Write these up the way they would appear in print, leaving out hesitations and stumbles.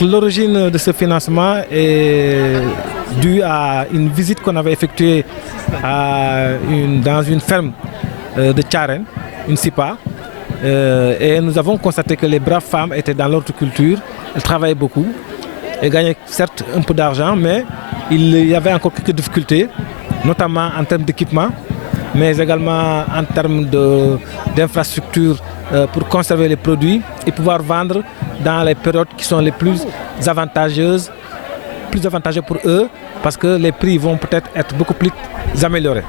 L'origine de ce financement est due à une visite qu'on avait effectuée dans une ferme de Tcharen, une SIPA. Et nous avons constaté que les braves femmes étaient dans l'horticulture, elles travaillaient beaucoup, elles gagnaient certes un peu d'argent, mais il y avait encore quelques difficultés, notamment en termes d'équipement, mais également en termes d'infrastructures pour conserver les produits et pouvoir vendre dans les périodes qui sont les plus avantageuses pour eux, parce que les prix vont peut-être être beaucoup plus améliorés.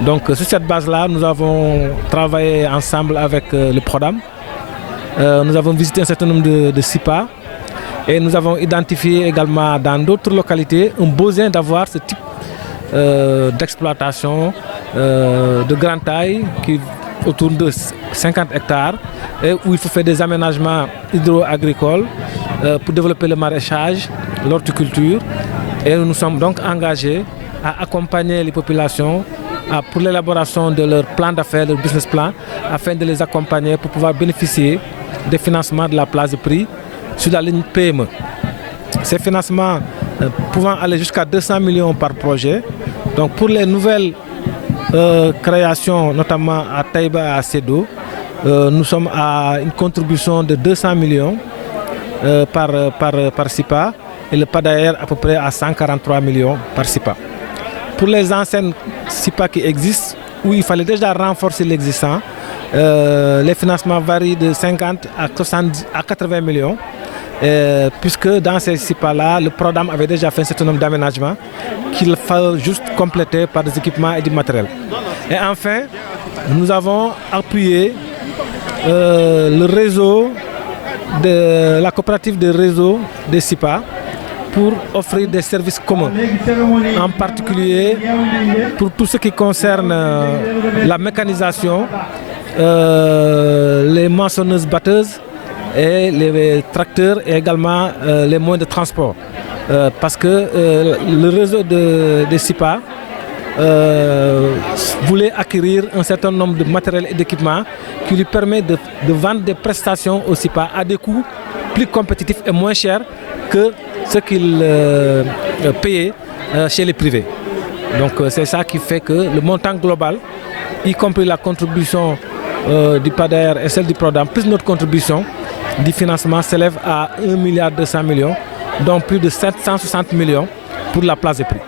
Donc sur cette base-là, nous avons travaillé ensemble avec le Prodam. Nous avons visité un certain nombre de SIPA et nous avons identifié également dans d'autres localités un besoin d'avoir ce type d'exploitation de grande taille autour de 50 hectares et où il faut faire des aménagements hydro-agricoles pour développer le maraîchage, l'horticulture. Et nous sommes donc engagés à accompagner les populations pour l'élaboration de leur plan d'affaires, leur business plan, afin de les accompagner pour pouvoir bénéficier des financements de la place de prix sur la ligne PME. Ces financements pouvant aller jusqu'à 200 millions par projet. Donc pour les nouvelles créations, notamment à Taïba et à Sédo, nous sommes à une contribution de 200 millions par SIPA et le PADAER à peu près à 143 millions par SIPA. Pour les anciennes SIPA qui existent, où il fallait déjà renforcer l'existant, les financements varient de 50 à 80 millions. Puisque dans ces SIPA-là, le Prodam avait déjà fait un certain nombre d'aménagements qu'il faut juste compléter par des équipements et du matériel. Et enfin, nous avons appuyé le réseau, la coopérative de réseau des SIPA pour offrir des services communs, en particulier pour tout ce qui concerne la mécanisation, les moissonneuses-batteuses, et les tracteurs et également les moyens de transport. Parce que le réseau des SIPA voulait acquérir un certain nombre de matériel et d'équipements qui lui permet de vendre des prestations aux SIPA à des coûts plus compétitifs et moins chers que ce qu'ils payaient chez les privés. Donc c'est ça qui fait que le montant global, y compris la contribution du PADAER et celle du Prodam, plus notre contribution, du financement s'élève à 1,2 milliard, dont plus de 760 millions pour la place de prix.